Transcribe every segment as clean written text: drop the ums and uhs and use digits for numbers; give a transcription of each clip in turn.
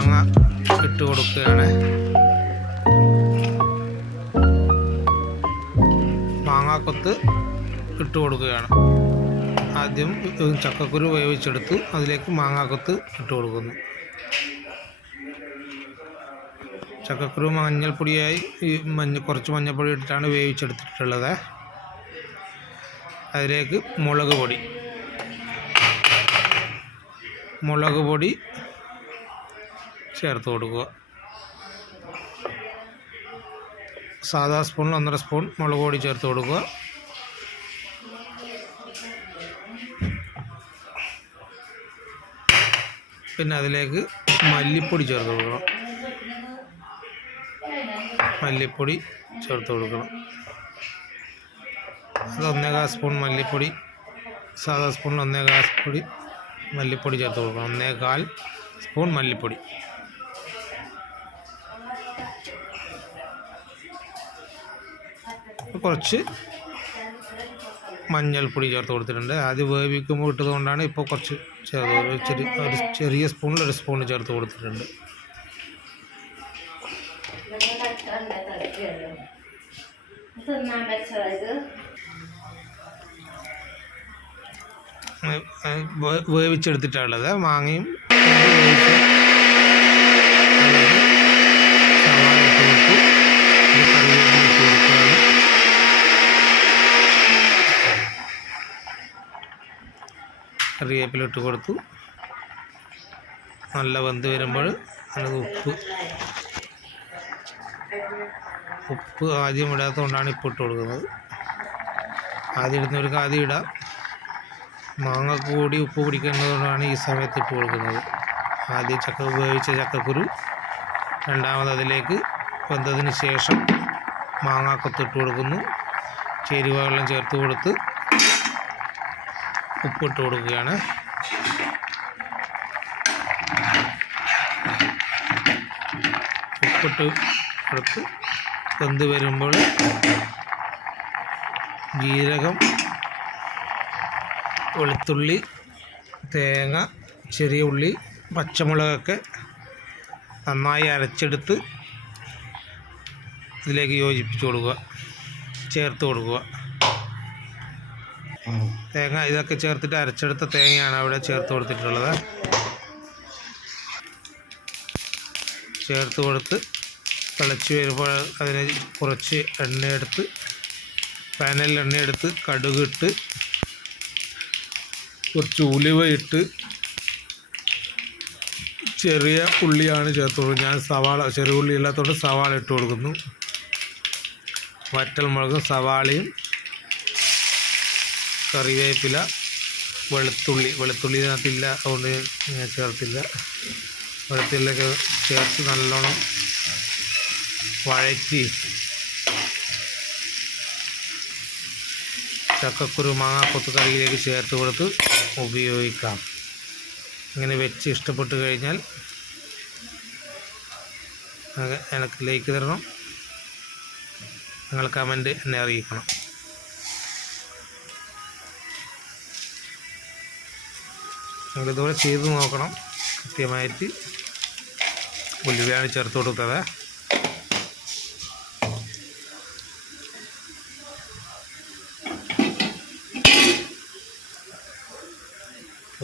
മാങ്ങ ഇട്ട് കൊടുക്കുകയാണ്. മാങ്ങാക്കൊത്ത് ഇട്ട് കൊടുക്കുകയാണ്. ആദ്യം ചക്കക്കുരു വേവിച്ചെടുത്ത് അതിലേക്ക് മാങ്ങാക്കൊത്ത് ഇട്ട് കൊടുക്കുന്നു. ചക്കക്കുരു മഞ്ഞൾപ്പൊടിയായി കുറച്ച് മഞ്ഞൾപ്പൊടി ഇട്ടിട്ടാണ് വേവിച്ചെടുത്തിട്ടുള്ളത്. അതിലേക്ക് മുളക് പൊടി ചേർത്ത് കൊടുക്കുക. സാധാ സ്പൂണിൽ 1.5 സ്പൂൺ മുളക് പൊടി ചേർത്ത് കൊടുക്കുക. പിന്നെ അതിലേക്ക് മല്ലിപ്പൊടി ചേർത്ത് കൊടുക്കണം. അത് 1.25 സ്പൂൺ മല്ലിപ്പൊടി, സാധാ സ്പൂണിൽ 1.25 സ്പൂൺ മല്ലിപ്പൊടി ചേർത്ത് കൊടുക്കണം. 1.25 സ്പൂൺ മല്ലിപ്പൊടി. കുറച്ച് മഞ്ഞൾപ്പൊടി ചേർത്ത് കൊടുത്തിട്ടുണ്ട്. ആദ്യം വേവിക്കുമ്പോൾ ഇട്ടതുകൊണ്ടാണ് ഇപ്പോൾ കുറച്ച് ഒരു ചെറിയ സ്പൂണിൽ 1 സ്പൂൺ ചേർത്ത് കൊടുത്തിട്ടുണ്ട്. വേവിച്ചെടുത്തിട്ടുള്ളത് മാങ്ങയും സവാള ഇട്ട് കൊടുത്തു. കറിവേപ്പില ഇട്ട് കൊടുത്തു. നല്ല വെന്ത് വരുമ്പോൾ അതിന് ഉപ്പ് ആദ്യം ഇടാത്തതുകൊണ്ടാണ് ഇപ്പോൾ ഇട്ട് കൊടുക്കുന്നത്. ആദ്യം ഇടുന്നവർക്ക് ആദ്യം ഇടാം. മാങ്ങക്ക് കൂടി ഉപ്പ് പിടിക്കുന്നതുകൊണ്ടാണ് ഈ സമയത്ത് ഇട്ട് കൊടുക്കുന്നത്. ആദ്യം വേവിച്ച ചക്കക്കുരു, രണ്ടാമത് അതിലേക്ക് വെന്തതിന് ശേഷം മാങ്ങാക്കൊത്ത് ഇട്ട് കൊടുക്കുന്നു. ചേരുവ വെള്ളം ചേർത്ത് കൊടുത്ത് ഉപ്പിട്ട് കൊടുക്കുകയാണ്. ഉപ്പിട്ട് കൊടുത്ത് വെന്ത് വരുമ്പോൾ ജീരകം, വെളുത്തുള്ളി, തേങ്ങ, ചെറിയ ഉള്ളി, പച്ചമുളകൊക്കെ നന്നായി അരച്ചെടുത്ത് ഇതിലേക്ക് യോജിപ്പിച്ച് കൊടുക്കുക, ചേർത്ത് കൊടുക്കുക. തേങ്ങ ഇതൊക്കെ ചേർത്തിട്ട് അരച്ചെടുത്ത തേങ്ങയാണ് അവിടെ ചേർത്ത് കൊടുത്തിട്ടുള്ളത്. ചേർത്ത് കൊടുത്ത് തിളച്ച് വരുമ്പോൾ അതിന് കുറച്ച് എണ്ണയെടുത്ത് പാനിൽ എണ്ണയെടുത്ത് കടുകിട്ട് കുറച്ച് ഉലുവ ഇട്ട് ചെറിയ ഉള്ളിയാണ് ചേർത്ത് കൊടുക്കുന്നത്. ഞാൻ ചെറിയ ഉള്ളി ഇല്ലാത്തതുകൊണ്ട് സവാള ഇട്ട് കൊടുക്കുന്നു. വറ്റൽമുളകും സവാളയും കറിവേപ്പില, വെളുത്തുള്ളി ഇതിനകത്തില്ല, അതുകൊണ്ട് ഞാൻ ചേർത്തില്ല. വെളുത്തുള്ളിയൊക്കെ ചേർത്ത് നല്ലോണം വഴറ്റി ചക്കക്കുരു മാങ്ങാക്കൊത്ത് കറിയിലേക്ക് ചേർത്ത് കൊടുത്ത് ഉപയോഗിക്കാം. ഇങ്ങനെ വെച്ച് ഇഷ്ടപ്പെട്ട് കഴിഞ്ഞാൽ എനിക്ക് ലൈക്ക് തരണം. നിങ്ങൾ കമൻറ്റ് എന്നെ അറിയിക്കണം. നിങ്ങളിതുപോലെ ചെയ്ത് നോക്കണം. കൃത്യമായിട്ട് ഉലുവയാണ് ചേർത്ത് കൊടുത്തത്.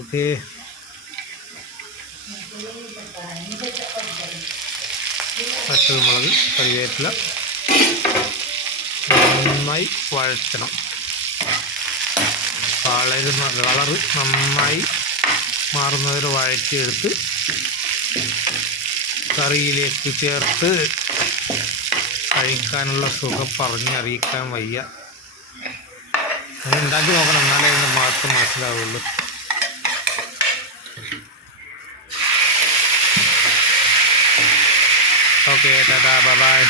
ഓക്കെ, പച്ചമുളക്, കറിവേപ്പില നന്നായി വഴറ്റണം. കളറ് നന്നായി മാറുന്നവരെ വഴറ്റിയെടുത്ത് കറിയിലേക്ക് ചേർത്ത് കഴിക്കാനുള്ള സുഖം പറഞ്ഞറിയിക്കാൻ വയ്യ. അത് ഉണ്ടാക്കി നോക്കണം, എന്നാലേ അതിൻ്റെ മാത്രം മനസ്സിലാവുള്ളൂ. Okay, Tata, bye bye.